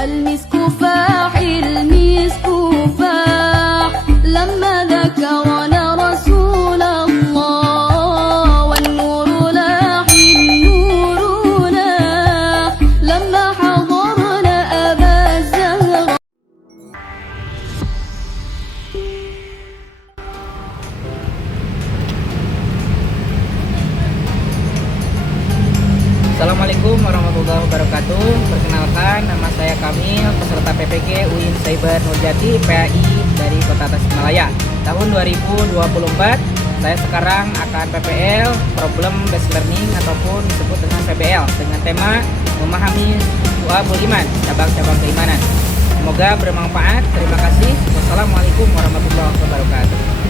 المسك فاح المسك فاح لما ذكرنا رسول الله والنور لاح النور لاح لما حضرنا أبا الزهراء. Assalamualaikum warahmatullahi wabarakatuh. Perkenalkan, nama saya Kamil, peserta PPG UIN Cyber Nurjati PAI dari Kota Tasikmalaya. Tahun 2024, saya sekarang akan PPL, Problem Based Learning ataupun disebut dengan PBL, dengan tema memahami Syu'abul Iman, cabang-cabang keimanan. Semoga bermanfaat. Terima kasih. Wassalamualaikum warahmatullahi wabarakatuh.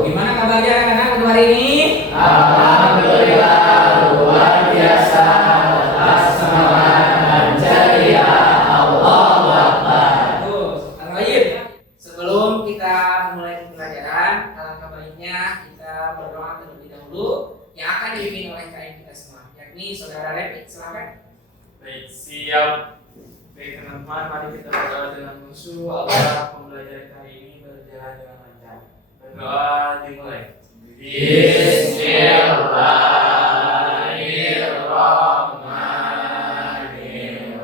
Gimana kabarnya anak-anak untuk hari ini? Alhamdulillah luar biasa. Atas semangat dan ceria. Allahu Akbar. Terus, baik. Sebelum kita memulai pelajaran, alangkah baiknya kita berdoa terlebih dahulu yang akan dipimpin oleh KM kita semua, yakni Saudara Repi. Silakan. Baik, siap. Baik teman-teman, mari kita berdoa dengan khusyuk agar pembelajaran hari ini berjalan dengan lancar. Berdoa dimulai. Bismillahirrahmanirrahim.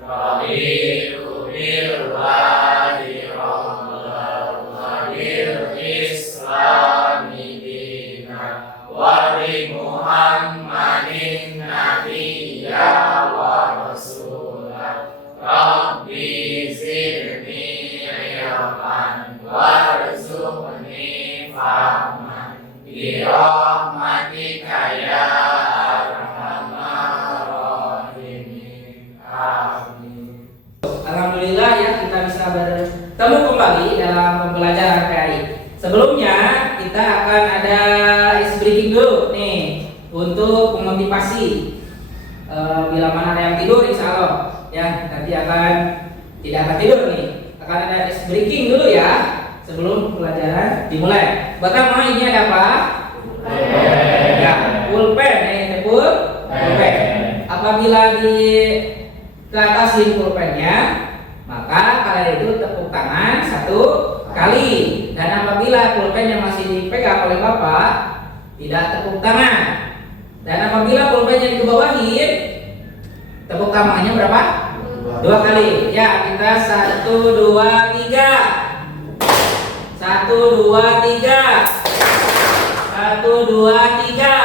Raditu billahi rabban wa bil islami dinan wa bi Muhammadin nabiyya wa rasulah. Rabbi zidni ilman warzuqni fahman bi rahmatika ya arhamar rahimin. Amin. Alhamdulillah ya, kita bisa bertemu kembali dalam pembelajaran PAI. Sebelumnya kita akan ada ice breaking dulu nih untuk memotivasi. Bila mana ada yang tidur, insya Allah ya nanti tidak akan tidur nih. Akan ada ice breaking dulu ya sebelum pelajaran dimulai. Pertama ini ada apa? Ya, pulpen nih, pulpen. Apabila di ke atasin pulpennya, maka kalian itu tepuk tangan 1 kali. Dan apabila pulpen yang masih dipegang oleh Bapak, tidak tepuk tangan. Dan apabila pulpennya dikebawahin, tepuk tangannya berapa? 2 kali. Ya, kita 1, 2, 3. 1, 2, 3. 1, 2, 3.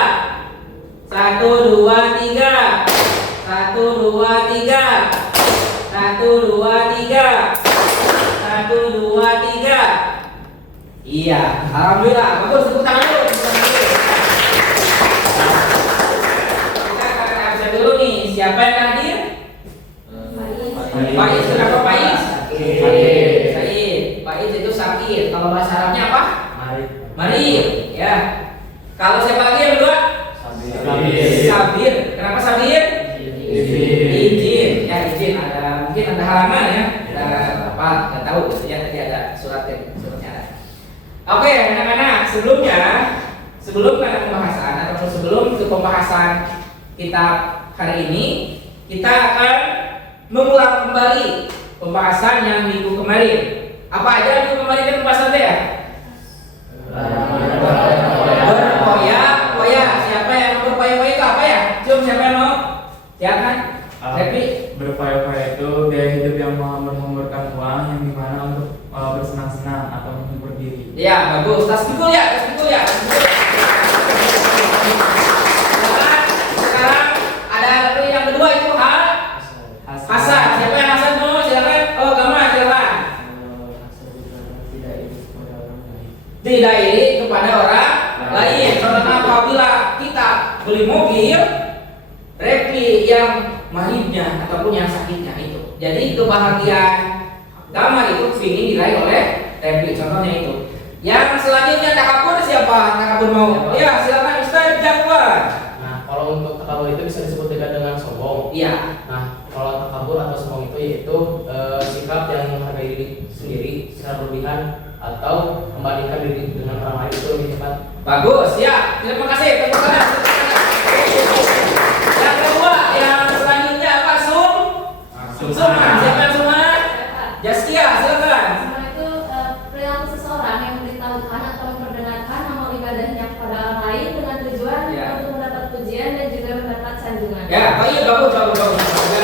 1, 2, 3. 1, 2, 3. 1, 2, 3. 1, 2, 3. Iya, alhamdulillah. Bagus, tepuk tangan dulu. Kita akan absen dulu nih. Siapa yang hadir? Faiz. Kenapa Faiz? Said. Faiz itu sakit. Kalau bahasa Arabnya apa? Mari. Ya. Kalau siapa lagi yang kedua? Sabir. Kenapa Sabir? Izin. Ya, izin. Mungkin ada halaman ya. Nggak tahu. Ya, tadi ada suratnya ada. Oke, anak-anak. Sebelum ada pembahasan atau sebelum ke pembahasan kitab hari ini, kita akan mengulang kembali pembahasan yang minggu kemarin. Apa aja minggu kemarin kan pembahasan ya? Berpoya-poya. Siapa yang berpoya-poya itu apa ya? Cium, siapa yang mau? Silakan. Happy. Berpoya-poya itu gaya hidup yang menghamburkan uang yang dimana untuk bersenang-senang atau menghibur diri. Ya, bagus. Tas pikul ya. Sekarang ada yang kedua itu Hasan. Siapa yang Hasan mau? Silakan. Oh, Gama, silakan. Tidak iri kepada orang lain. Karena apabila kita beli mobil, Repi yang mahirnya ataupun yang sakitnya itu. Jadi kebahagiaan Gama itu ingin diraih oleh Repi. Contohnya itu. Yang selanjutnya takabur siapa? Takabur mau? Ya, silakan Ustaz Jafar. Nah, kalau untuk takabur itu bisa disebut dengan sombong. sombong. Iya. Nah, kalau takabur atau sombong itu yaitu sikap yang menghargai diri sendiri secara berlebihan atau membandingkan diri dengan orang lain itu lebih hebat. Bagus, ya. Terima kasih. Tepuk tangan. Yang kedua, yang selanjutnya apa? Summa. Siapa yang summa? Jaskia, silakan. Summa itu perilaku seseorang yang memberitahukan atau memperdengarkan amal ibadahnya kepada orang lain dengan tujuan Ya. untuk mendapat pujian dan juga mendapat sanjungan. Ya, iya bagus. Ya.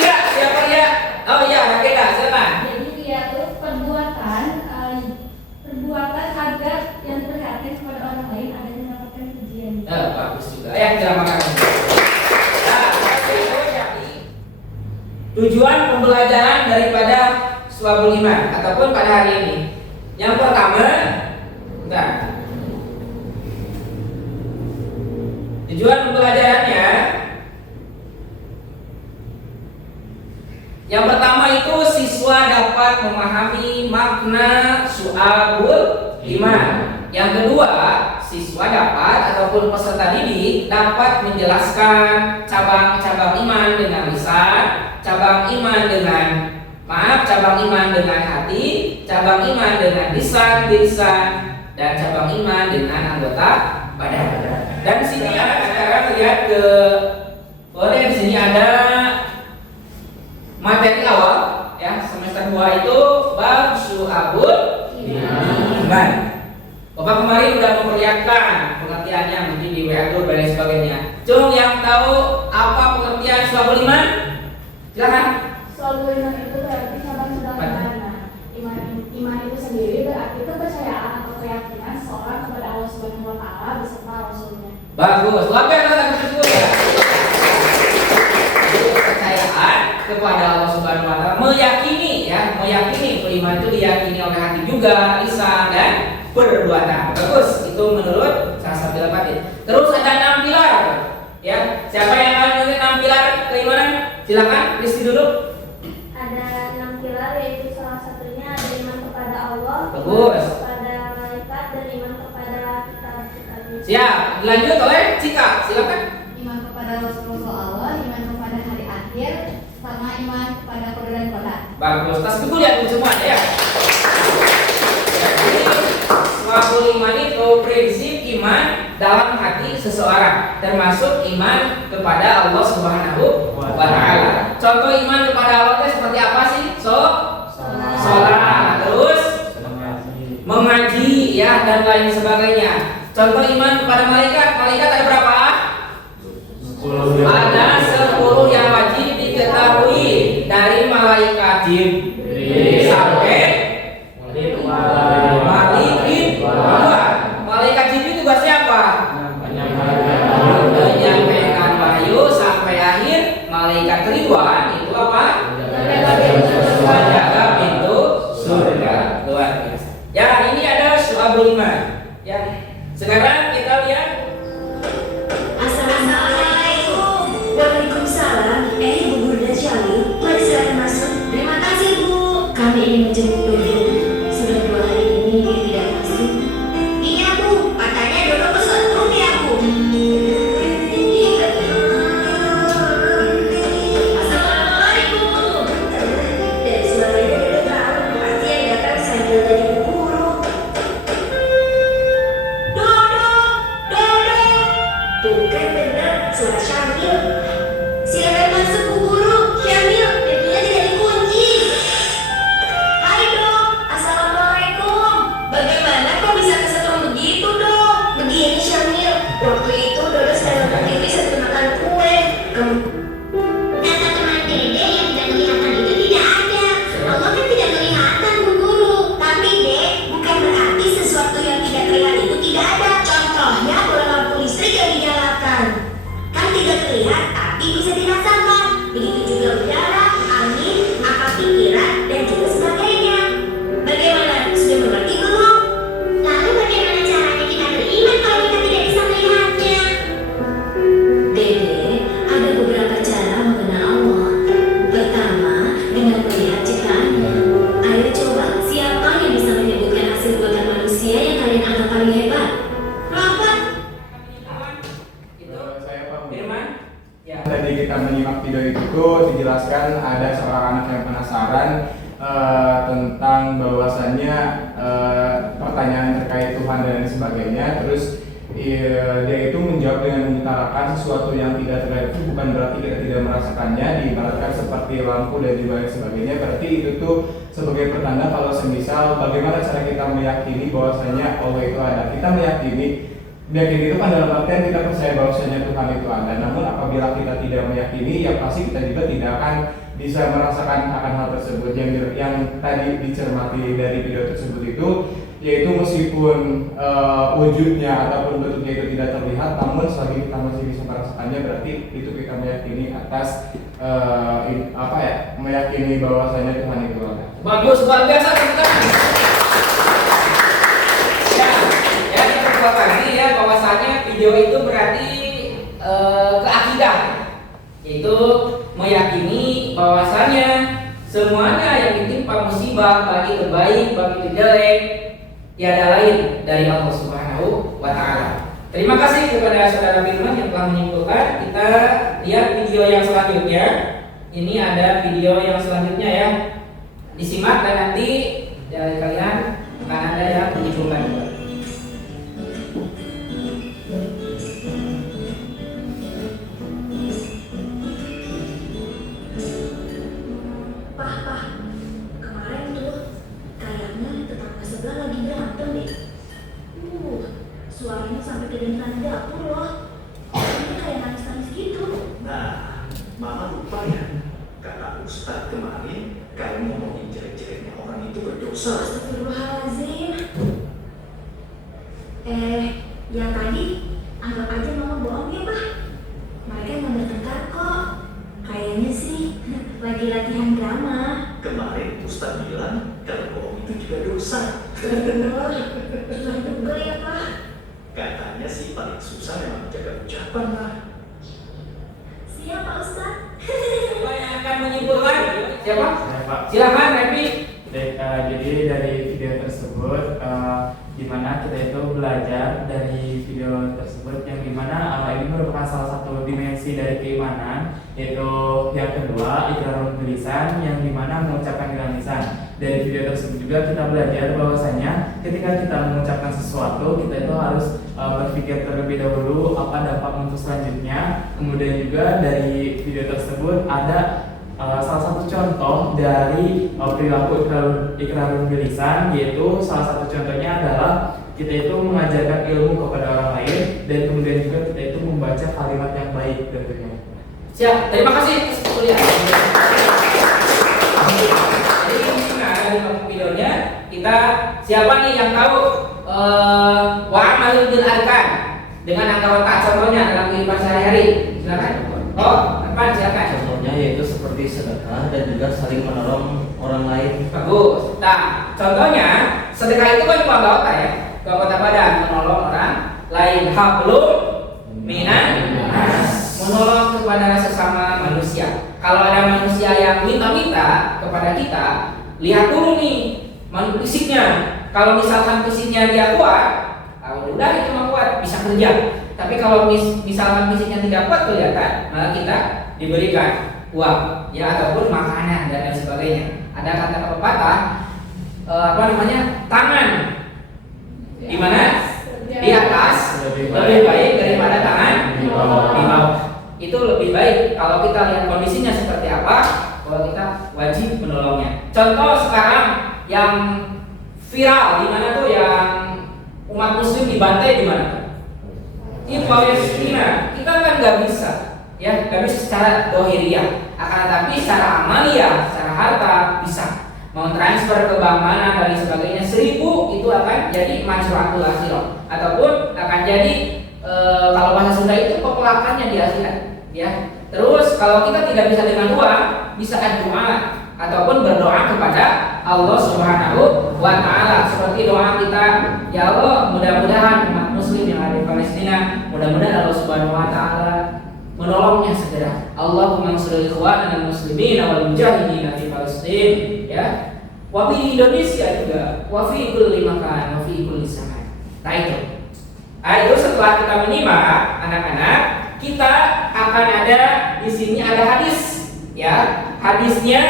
Ya, siapa ya? Oh iya, Rakeda, silakan. Jadi dia itu perbuatan agar yang perhatian kepada orang lain agar mendapatkan pujian. Bagus juga. Ya, terima kasih. Tujuan pembelajaran daripada Syu'abul Iman ataupun pada hari ini. Yang pertama, tujuan pembelajarannya yang pertama itu siswa dapat memahami makna Syu'abul Iman. Yang kedua, siswa dapat ataupun peserta didik dapat menjelaskan cabang-cabang iman dengan lisan, cabang iman dengan hati, cabang iman dengan lisan, dan cabang iman dengan anggota badan. Dan di sini sekarang lihat ke di sini ada materi awal ya, semester 2 itu bab Syu'abul Iman. Bapak kemarin sudah memperlihatkan pengertiannya mungkin di WA Group dan lain sebagainya. Cung yang tahu apa pengertian Syu'abul Iman? Silakan. Syu'abul Iman itu berarti cabang-cabang iman. Iman itu sendiri berarti kepercayaan atau keyakinan seorang kepada Allah Subhanahu wa taala beserta Rasulnya. Bagus. Apa yang kata tersebut ya? Kepercayaan kepada Allah Subhanahu wa taala, meyakini iman itu diyakini oleh hati juga, lisan dan perbuatan. Bagus, itu menurut salah satu batin. Terus ada 6 pilar. Ya, siapa yang akan menunjukkan 6 pilar keimanan? Silakan, Rizky dulu. Ada 6 pilar, yaitu salah satunya ada iman kepada Allah, Bagus. iman kepada malaikat, dan iman kepada kitab-kitab. Siap, dilanjut oleh Cika. Silakan. Iman kepada Rasul Allah, iman kepada hari akhir, sama iman kepada qadar dan qadar. Bagus, tas buku lihat semua ya. Jadi Syu'abul Iman itu prinsip iman dalam hati seseorang, termasuk iman kepada Allah Subhanahu wa taala. Contoh iman kepada Allah itu seperti apa sih? Salat, terus mengaji ya dan lain sebagainya. Contoh iman kepada malaikat ada berapa? 10. Ada 10 yang wajib diketahui dari malaikat Jibril sampai malaikat Jibril tugasnya apa? Menyampaikan wahyu sampai akhir. Malaikat Ridwan itu apa? Menjaga pintu surga. Luar biasa. Ya, ini ada Syu'abul Iman. Ya. Sekarang kita lihat. Assalamualaikum. Waalaikumsalam. Bu Burda Syali, mari silakan masuk. Terima kasih Bu. Kami ingin menjemput Dodo. Sudah 2 hari ini dia tidak masuk. Iya Bu, katanya Dodo kesetrum ya Bu. Assalamualaikum. Dari suaranya Dodo tahu pasti yang datang sambil jadi guru. Dodo. Tuh kan benar suara Syamil. Silakan masuk Bu Guru. Syamil, pintunya tidak dikunci. Hai Dok, Assalamualaikum. Bagaimana kok bisa kesetrum begitu Dok? Begini Syamil, waktu itu Dodo sedang nonton TV sambil makan kue. Kata teman Dede yang tidak kelihatan itu tidak ada. Allah kan tidak kelihatan Bu Guru. Tapi Dek, bukan berarti sesuatu yang tidak terlihat itu tidak ada. Contohnya bola lampu listrik yang dinyalakan. Kan tidak terlihat tapi bisa dirasakan. Begitu juga udara, angin, akal pikiran, dan juga sebagainya. Bagaimana? Sudah mengerti belum? Lalu bagaimana caranya kita beriman kalau kita tidak bisa melihatnya? Dede, ada beberapa cara mengenal Allah. Pertama, dengan melihat ciptaannya. Ayo coba, siapa yang bisa menyebutkan hasil buatan manusia yang kalian anggap paling hebat? Robot. Itu Firman. Ya. Tadi kita menyimak video itu tuh dijelaskan ada seorang anak yang penasaran tentang bahwasannya pertanyaan terkait Tuhan dan sebagainya. Terus dia itu menjawab dengan mengutarakan sesuatu yang tidak terlihat itu bukan berarti kita tidak merasakannya, diibaratkan seperti lampu dan juga sebagainya. Berarti itu tuh sebagai pertanda kalau semisal bagaimana cara kita meyakini bahwasanya Allah itu ada. Kita meyakini itu kan dalam artian kita percaya bahwasanya Tuhan itu ada. Namun apabila kita tidak meyakini, ya pasti kita juga tidak akan bisa merasakan akan hal tersebut. Yang tadi dicermati dari video tersebut itu yaitu meskipun wujudnya ataupun bentuknya itu tidak terlihat, namun selagi kita masih bisa merasakannya, berarti itu kita meyakini atas meyakini bahwasanya Tuhan itu ada. Bagus, luar biasa teman-teman. Ya kita buat lagi ya bahwasanya video itu berarti keakidah, yaitu meyakini bahwasanya semuanya yang ditimpa musibah, bagi terbaik, bagi terjelek, tiada lain dari Allah Subhanahu wa Ta'ala. Terima kasih kepada saudara Firman yang telah menyimpulkan. Kita lihat video yang selanjutnya. Ini ada video yang selanjutnya ya. Disimak dan nanti dari kalian akan ada yang menyimpulkan juga. Pah, kemarin tuh kayaknya tetangga sebelah lagi berantem deh. Suaranya sampai kedengeran dapur loh. Ini kayak nangis-nangis gitu. Nah, Mama lupa ya, kata Ustadz kemarin kalau ngomongin jelek-jeleknya orang itu berdosa. Astagfirullahaladzim. Yang tadi anggap aja Mama bohong ya, Pak. Mereka nggak bertengkar kok. Kayaknya sih lagi latihan drama. Kemarin Ustadz bilang kalau bohong itu juga dosa. Susah juga ya, Pak. Katanya sih paling susah memang jaga ucapan lah. Siap, Pak Ustadz. Siapa yang akan menyimpulkan? Siapa? Saya, Pak. Silakan, Repi. Jadi dari video tersebut di mana kita itu belajar dari video tersebut yang dimana ini merupakan salah satu dimensi dari keimanan, yaitu yang kedua ikrarul bilisan, yang dimana mengucapkan dengan lisan. Dari video tersebut juga kita belajar bahwasanya ketika kita mengucapkan sesuatu, kita itu harus berpikir terlebih dahulu apa dampak untuk selanjutnya. Kemudian juga dari video tersebut ada salah satu contoh dari perilaku ikrarul bilisan, yaitu salah satu contohnya adalah kita itu mengajarkan ilmu kepada orang lain, dan kemudian juga kita itu membaca kalimat yang baik tentunya. Siap, terima kasih atas kuliah. Jadi ini ada di videonya. Kita siapa nih yang tahu wa'amalul bil arkan dengan anggota contohnya dalam kehidupan sehari-hari? Silakan. Oh, apa silakan? Contohnya yaitu seperti sedekah dan juga saling menolong orang lain. Bagus. Nah, contohnya sedekah itu kan anggota ya, anggota badan, menolong orang lain. Hablum minan nas, menolong kepada sesama manusia. Kalau ada manusia yang minta-minta kepada kita, lihat dulu nih fisiknya. Kalau misalkan fisiknya dia kuat, udah itu mah kuat, bisa kerja. Tapi kalau misalkan fisiknya tidak kuat kelihatan, maka kita diberikan uang, ya, ataupun makanan dan lain sebagainya. Ada kata pepatah, tangan di mana? Di atas lebih baik daripada tangan di bawah. Itu lebih baik kalau kita lihat kondisinya seperti apa, kalau kita wajib menolongnya. Contoh sekarang yang viral di mana tuh, yang umat muslim dibantai di mana? Di Palestina. Kita kan nggak bisa, ya, nggak bisa secara dohiriyah. Akan tetapi secara amaliyah, secara harta bisa. Mau transfer ke bank mana dan sebagainya, 1000 itu akan jadi majru'atul akhirah, ataupun akan jadi kalau bahasa Sunda itu pepelakannya di akhirat, ya. Terus kalau kita tidak bisa dengan uang, bisa doa ataupun berdoa kepada Allah Subhanahu wa Ta'ala, seperti doa kita, ya Allah, mudah-mudahan umat muslim yang ada di Palestina, mudah-mudahan Allah Subhanahu wa Ta'ala menolongnya segera. Allahumma ansuril ikhwanana muslimin wal mujahidin fi Palestin, ya. Wa fi Indonesia juga, wa fi kulli makan, wa fi kulli zaman. Nah itu setelah kita menyimak anak-anak, kita akan ada di sini ada hadis, ya. Hadisnya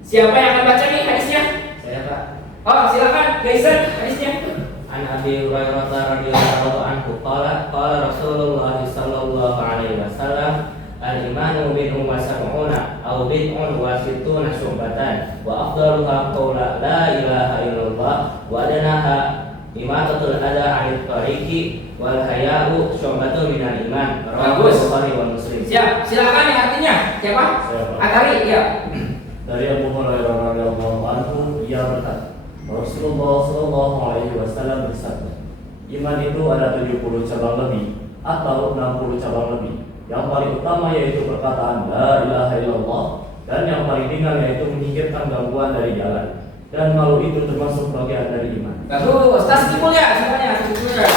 siapa yang akan baca nih hadisnya? Saya Pak. Oh, silakan, Jason, hadisnya. An Abi Hurairah radhiyallahu anhu qala Rasulullah sallallahu alaihi wasallam al-imanu bid'un wa sab'una aw bid'un wa sittuna syu'batan wa afdaluha qawla la ilaha illallah wa adnaha imatatul adha 'anil tariqi wal haya'u syu'batun minal iman. Bagus. Bukhari wa Muslim. Siap, silakan yang artinya. Siapa? Atari, ya. Dari Abu Hurairah radhiyallahu anhu, ia berkata, Rasulullah Shallallahu Alaihi Wasallam bersabda, iman itu ada 70 cabang lebih atau 60 cabang lebih. Yang paling utama yaitu perkataan La ilaha illallah, dan yang paling ringan yaitu menyingkirkan gangguan dari jalan. Dan malu itu termasuk bagian dari iman. Bagus, tasbih ya semuanya, tasbih. Nah,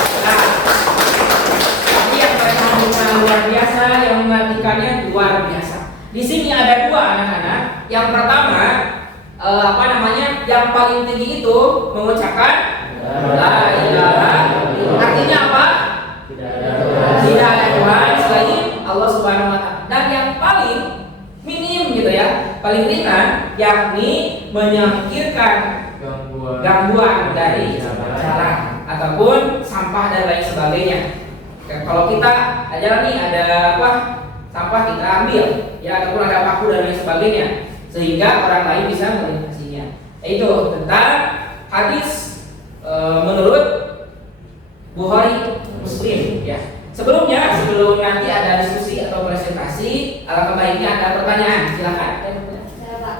tapi yang mereka luar biasa, yang mengartikannya luar biasa. Di sini ada dua anak-anak. Yang pertama, yang paling tinggi itu mengucapkan La ilaha. Artinya apa? Tidak ada Tuhan selain Allah Subhanahu Wa Taala. Dan yang paling minim gitu ya, paling ringan, yakni menyingkirkan gangguan dari jalan ataupun sampah dan lain sebagainya. Kalau kita jalan nih ada apa? Sampah kita ambil, ya ataupun ada paku dan lain sebagainya, sehingga orang lain bisa melintasinya. Itu tentang hadis menurut Bukhari Muslim. Ya. Sebelum nanti ada diskusi atau presentasi, alangkah baiknya ada pertanyaan. Silakan.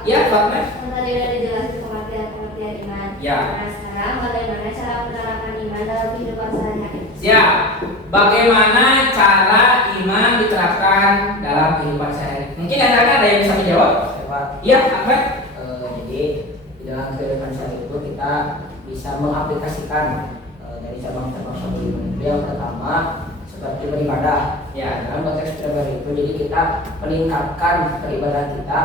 Ya, Pak. Tadi udah dijelasin pengertian iman. Ya. Nah, sekarang bagaimana cara menerapkan iman dalam kehidupan sehari-hari? Siap. Bagaimana cara iman diterapkan dalam kehidupan sehari-hari? Mungkin ada yang bisa menjawab? Iya, Ahmad. Jadi di dalam kehidupan sehari itu kita bisa mengaplikasikan dari cabang-cabang satu iman itu. Yang pertama seperti beribadah. Ya, dalam konteks beribadah itu jadi kita meningkatkan beribadah kita.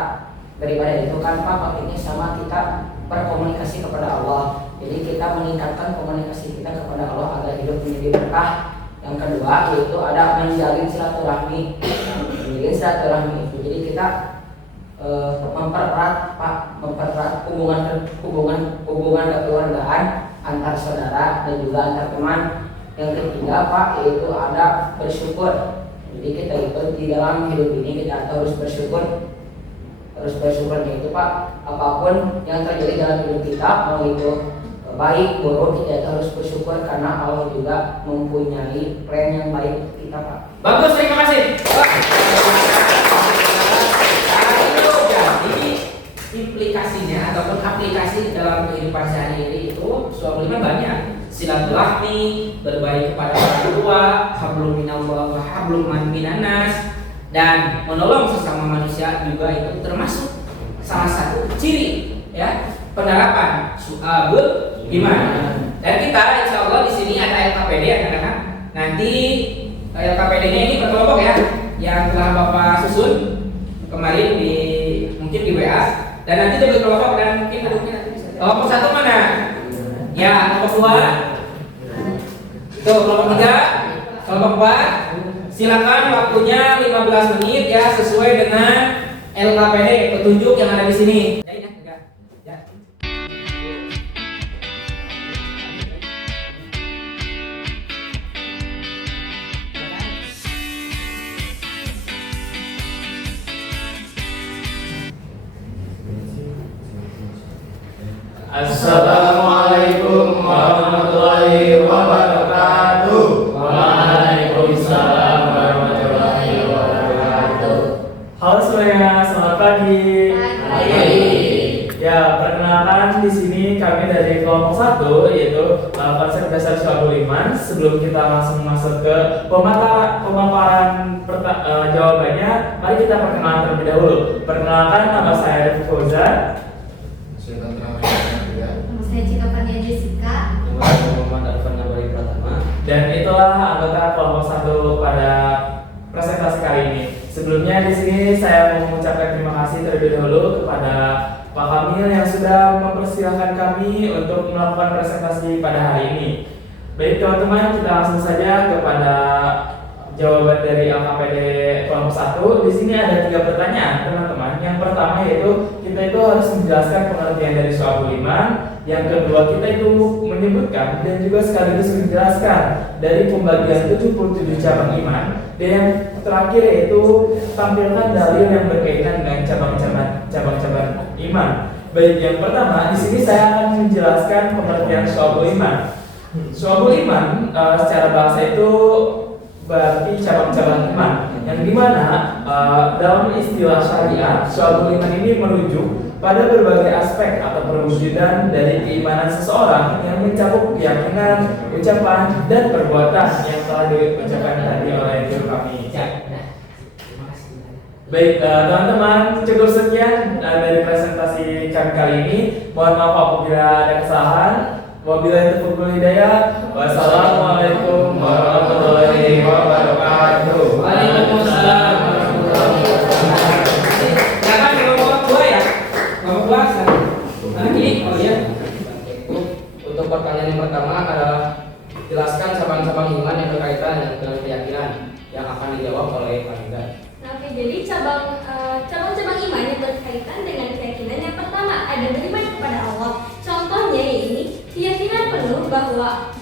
Beribadah itu kan paketnya sama kita berkomunikasi kepada Allah. Jadi kita meningkatkan komunikasi kita kepada Allah agar hidup menjadi berkah. Yang kedua yaitu ada menjalin silaturahmi. Menjalin silaturahmi itu jadi kita mempererat hubungan kekeluargaan antar saudara dan juga antar teman. Yang ketiga Pak yaitu ada bersyukur. Jadi kita itu di dalam hidup ini kita harus bersyukur. Yaitu Pak, apapun yang terjadi dalam hidup kita, mau itu baik buruk, kita itu harus bersyukur karena Allah juga mempunyai plan yang baik untuk kita Pak. Bagus, terima kasih. Jadi implikasinya ataupun aplikasi dalam kehidupan sehari-hari itu suatu lima banyak. Silaturahmi, berbaik kepada orang tua, hablum minallah wa hablum minannas, dan menolong sesama manusia juga itu termasuk salah satu ciri ya penerapan syu'abul iman. Dan kita insya Allah di sini ada LKPD anak-anak. Nanti LKPD-nya ini berkelompok ya, yang telah Bapak susun kemarin mungkin di WA, dan nanti dia berkelompok dan mungkin nanti bisa. Kelompok satu mana? Ya, kelompok dua. Itu kelompok tiga, kelompok empat. Silakan waktunya 15 menit ya sesuai dengan LKPD petunjuk yang ada di sini. Assalamualaikum warahmatullahi wabarakatuh. Waalaikumsalam warahmatullahi wabarakatuh. Halo semuanya, selamat pagi. Ya, perkenalkan di sini kami dari kelompok 1 yaitu konsep dasar syu'abul iman. Sebelum kita langsung masuk ke pemaparan jawabannya, mari kita perkenalan terlebih dahulu. Perkenalkan, nama saya Arif Fauzan. Saya Cikapania Jessica. Dan itulah anggota kelompok 1 pada presentasi kali ini. Sebelumnya di sini saya mau mengucapkan terima kasih terlebih dahulu kepada Pak Kamil yang sudah mempersilahkan kami untuk melakukan presentasi pada hari ini. Baik teman-teman, kita langsung saja kepada jawaban dari LKPD kelompok 1. Di sini ada 3 pertanyaan, teman-teman. Yang pertama yaitu kita itu harus menjelaskan pengertian dari syu'abul iman. Yang kedua, kita itu menyebutkan dan juga sekaligus menjelaskan dari pembagian 77 cabang iman. Dan yang terakhir yaitu tampilkan dalil yang berkaitan dengan cabang-cabang iman. Baik, yang pertama di sini saya akan menjelaskan pengertian syu'abul iman. Syu'abul iman secara bahasa itu berarti cabang-cabang iman, yang dimana dalam istilah syariat syu'abul iman ini merujuk pada berbagai aspek atau perwujudan dari keimanan seseorang yang mencakup keyakinan, ucapan, dan perbuatan yang telah diucapkan tadi oleh guru kami. Baik, teman-teman, cukup sekian dari presentasi kami kali ini. Mohon maaf apabila ada kesalahan. Wabillahi taufiq wal hidayah. Wassalamualaikum warahmatullahi wabarakatuh. Waalaikumsalam warahmatullahi wabarakatuh. Silakan kelompok 2 ya. Kelompok 2. Mana ini? Oh iya. Untuk pertanyaan yang pertama adalah jelaskan cabang-cabang iman yang berkaitan dengan keyakinan yang akan dijawab oleh Farida. Oke, jadi cabang-cabang iman yang berkaitan dengan keyakinan yang pertama ada beriman kepada Allah. Contohnya ini keyakinan penuh bahwa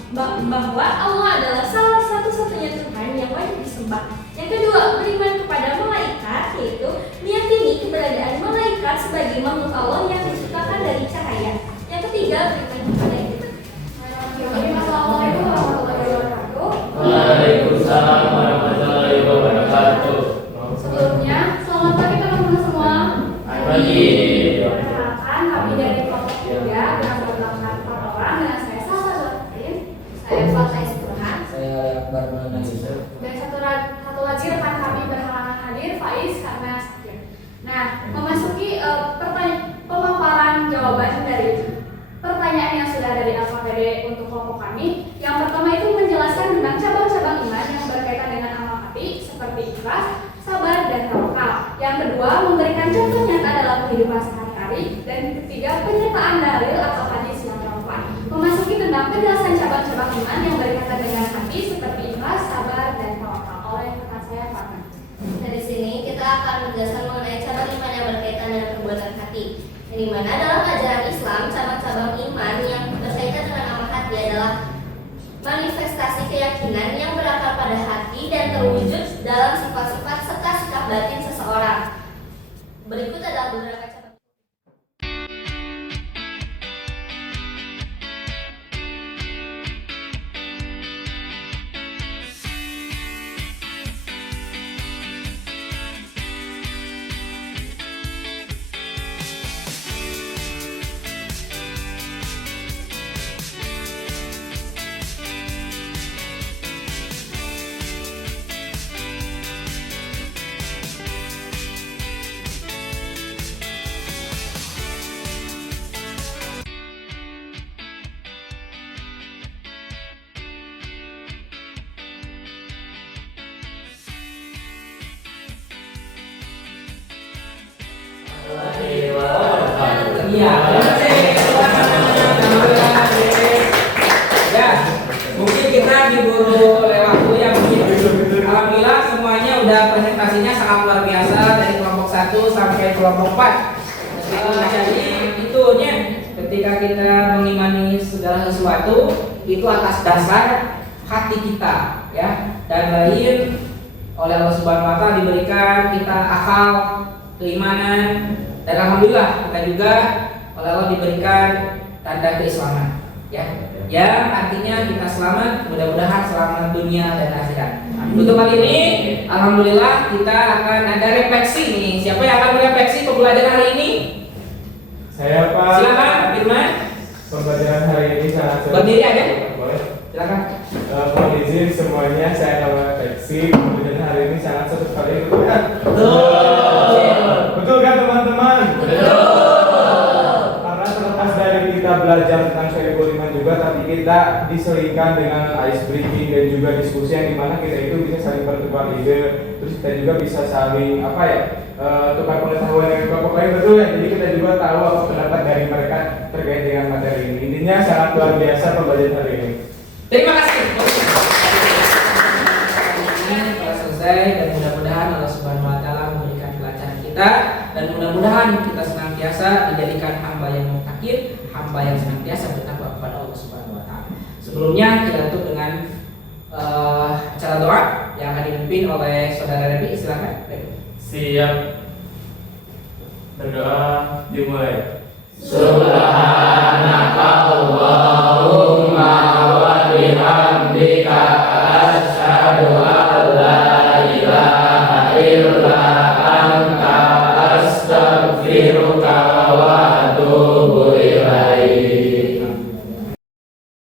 Allah adalah salah satu-satunya Tuhan yang wajib disembah. Yang kedua, beriman kepada malaikat, yaitu meyakini keberadaan malaikat sebagai makhluk Allah yang diciptakan dari cahaya. Yang ketiga, beriman kepada Assalamualaikum warahmatullahi wabarakatuh. Waalaikumsalam warahmatullahi wabarakatuh. Sebelumnya, selamat pagi teman-teman semua. Pagi. Perkenalkan, kami dari kelompok 3 dengan berlengkap 4 orang dengan saya Salsa Zotin, saya Fatai Turhan, Saya Akbar Nisa. dan satu lagi rekan kami berhalangan hadir, Faiz karena sakit. Nah, memasuki pemaparan jawaban dari pertanyaan yang sudah ada di LKPD untuk kelompok kami. Yang pertama itu menjelaskan tentang cabang-cabang iman yang berkaitan dengan amal hati seperti ikhlas, sabar, dan tawakal. Yang kedua, memberikan contoh nyata dalam kehidupan sehari-hari. Dan ketiga, penyertaan dalil atau hadis yang relevan. Memasuki tentang penjelasan cabang-cabang iman yang berkaitan dengan hati seperti ikhlas, sabar, dan tawakal oleh rekan saya Fatma. Dari sini kita akan menjelaskan mengenai cabang iman yang berkaitan dengan perbuatan hati. Yang dimana dalam ajaran Islam, cabang-cabang iman yang berkaitan dengan amal hati adalah manifestasi keyakinan yang berakar pada hati dan terwujud dalam sifat-sifat serta sikap batin seseorang. Berikut adalah beberapa cabang. Iya. Ya, mungkin kita diburu oleh waktu yang begitu. Alhamdulillah semuanya udah presentasinya sangat luar biasa dari kelompok 1 sampai kelompok 4. Jadi itunya ketika kita mengimani segala sesuatu itu atas dasar hati kita, ya, dan lain oleh Allah Subhanahu wa Ta'ala diberikan kita akal, keimanan, dan alhamdulillah kita juga oleh Allah diberikan tanda keislaman, ya, yang artinya kita selamat, mudah-mudahan selamat dunia dan akhirat. Untuk kali ini alhamdulillah kita akan ada refleksi nih. Siapa yang akan merefleksi pembelajaran hari ini? Saya Pak. Silakan Firman. Pembelajaran hari ini sangat seru. Berdiri aja. Boleh. Silakan. Mohon izin semuanya saya akan merefleksi. Pembelajaran hari ini sangat seru sekali. Betul kan? Betul kan teman-teman? Betul. Karena terlepas dari kita belajar tentang syu'abul iman juga, tapi kita diselingkan dengan ice breaking dan juga diskusi yang dimana kita itu bisa saling bertukar ide, terus kita juga bisa saling tukar pengetahuan dengan kelompok lain, betul ya. Jadi kita juga tahu apa pendapat dari mereka terkait dengan materi ini. Intinya sangat luar biasa pembelajaran hari ini. Terima kasih. selesai dan mudah-mudahan Allah Subhanahu wa taala memberikan pelajaran kita dan mudah-mudahan kita senantiasa dijadikan hamba yang muttaqin, hamba yang senantiasa bertakwa kepada Allah Subhanahu wa taala. Sebelumnya kita tutup dengan acara doa yang akan dipimpin oleh Saudara Rebi. Silakan. Siap. Berdoa dimulai.